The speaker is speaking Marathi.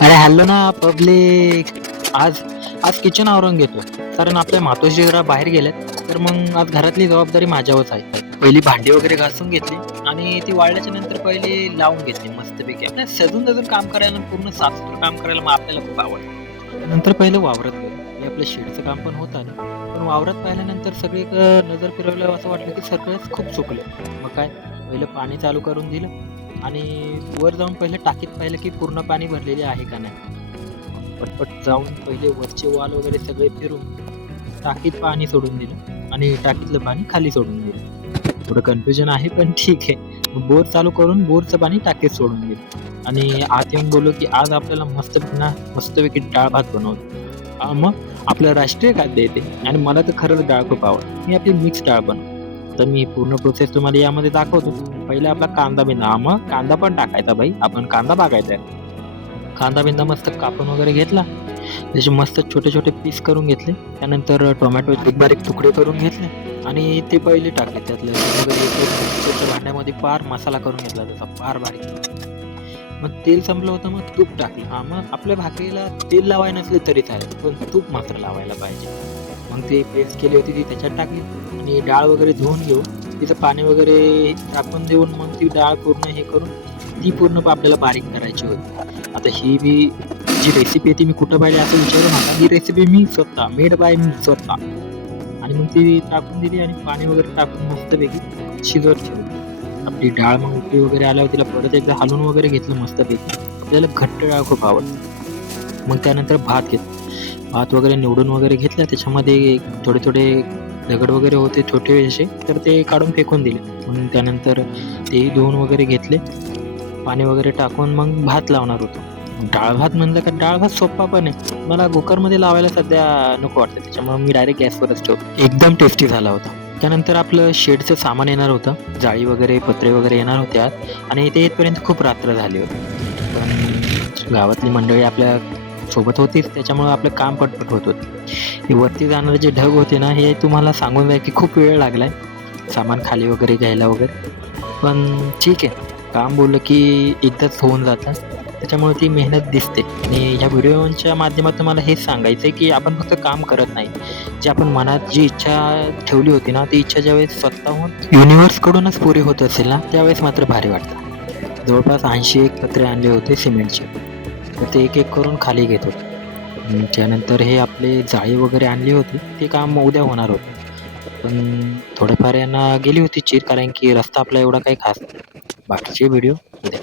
अरे हॅलो ना पब्लिक आज आज किचन आवरून घेतो. कारण आपल्या मातोश्री जरा बाहेर गेलेत. तर मग आज घरातली जबाबदारी माझ्यावरच आहे. पहिली भांडी वगैरे घासून घेतली आणि ती वाळल्याच्या नंतर पहिले लावून घेतली मस्तपैकी. आपल्या सजून सजून काम करायला पूर्ण साफसुथरं काम करायला मग आपल्याला खूप आवडतं नंतर पहिलं वावरत गेलं. हे आपलं शेडचं काम पण होत आलं पण वावरात पाहिल्यानंतर सगळे नजर फिरवल्यावर असं वाटलं की सगळंच खूप चुकलं. मग काय? पहिलं पाणी चालू करून दिलं. आणि वर जाऊन पहिले टाकीत पाहिलं की पूर्ण पाणी भरलेले आहे का नाही. पटपट जाऊन पहिले वरचे वाल वगैरे सगळे फिरून टाकीत पाणी सोडून दिलं आणि टाकीतलं पाणी खाली सोडून दिलं. थोडं कन्फ्युजन आहे पण ठीक आहे. बोर चालू करून बोरचं पाणी टाकीत सोडून दिलं. आणि आत येऊन बोललो की आज आपल्याला मस्त पुन्हा मस्तपैकी डाळ भात बनवतो. मग आपलं राष्ट्रीय खाद्य येते आणि मला तर खरंच डाळ खूप आवडतं. मी आपली मिक्स डाळ बनवतो. तर मी पूर्ण प्रोसेस तुम्हाला यामध्ये दाखवतो. पहिले आपला कांदा बिंदा. मग कांदा पण टाकायचा बाई. आपण कांदा बागायचा आहे. कांदा बिंदा मस्त कापून वगैरे घेतला. त्याचे मस्त छोटे छोटे पीस करून घेतले. त्यानंतर टोमॅटो एक बारीक तुकडे करून घेतले. आणि ते पहिले टाकले त्यातले. भांड्यामध्ये फार मसाला करून घेतला त्याचा. फार बारीक. मग तेल संपलं होतं मग तूप टाकलं. हा मग आपल्या भाकरीला तेल लावायला नसले तरी चालेल. पण तूप मात्र लावायला पाहिजे. मग ती पेस्ट केली होती ती त्याच्यात टाकली. आणि डाळ वगैरे धुवून घेऊन तिचं पाणी वगैरे टाकून देऊन मग ती डाळ पूर्ण हे करून ती पूर्ण आपल्याला बारीक करायची होती. आता ही बी जी रेसिपी आहे ती मी कुठं पाहिली असं विचारू नका. ही रेसिपी मी स्वतः मेड बाय मी स्वतः. आणि मग ती टाकून दिली आणि पाणी वगैरे टाकून मस्तपैकी शिजवत ठेवली. आपली डाळ मग उकळी वगैरे आल्यावर तिला परत एकदा हलवून वगैरे घेतलं मस्तपैकी. आपल्याला घट्ट डाळ खूप आवडते. मग त्यानंतर भात घेतला. भात वगैरे निवडून वगैरे घेतला त्याच्यामध्ये थोडे थोडे दगड वगैरे होते छोटे असे. तर ते काढून फेकून दिले. म्हणून त्यानंतर तेही धुवून वगैरे घेतले. पाणी वगैरे टाकून मग भात लावणार होतो. डाळ भात म्हणलं का डाळ भात सोपा पण आहे. मला कुकरमध्ये लावायला सध्या नको वाटतं. त्याच्यामुळे मी डायरेक्ट गॅसवरच ठेवतो. एकदम टेस्टी झाला होता. त्यानंतर आपलं शेडचं सामान येणार होतं. जाळी वगैरे पत्रे वगैरे येणार होते आत आणि ते येतपर्यंत खूप रात्र झाली होती. पण गावातली मंडळी आपल्या सोबत होतीच त्याच्यामुळं आपलं काम पटपट होत होतं. हे वरती जाणारे जे ढग होते ना हे तुम्हाला सांगून जाय की खूप वेळ लागलाय. सामान खाली वगैरे घ्यायला वगैरे. पण ठीक आहे. काम बोललं की एकदाच होऊन जातं. त्याच्यामुळे ती मेहनत दिसते. आणि ह्या व्हिडिओच्या माध्यमातून मला हेच सांगायचं आहे की आपण फक्त काम करत नाही. जे आपण मनात जी इच्छा ठेवली होती ना ती इच्छा ज्यावेळेस स्वतःहून युनिव्हर्सकडूनच पुरी होत असेल ना त्यावेळेस मात्र भारी वाटतं. जवळपास ऐंशी एक पत्रे आणले होते सिमेंटचे. तर ते एक एक करून खाली घेत होते. त्यानंतर हे आपले जाळी वगैरे आणली होती. ते काम उद्या होणार होतं. पण थोडंफार यांना गेली होती चीर कारण की रस्ता आपला एवढा काही खास नाही. बाकीचे व्हिडिओ उद्या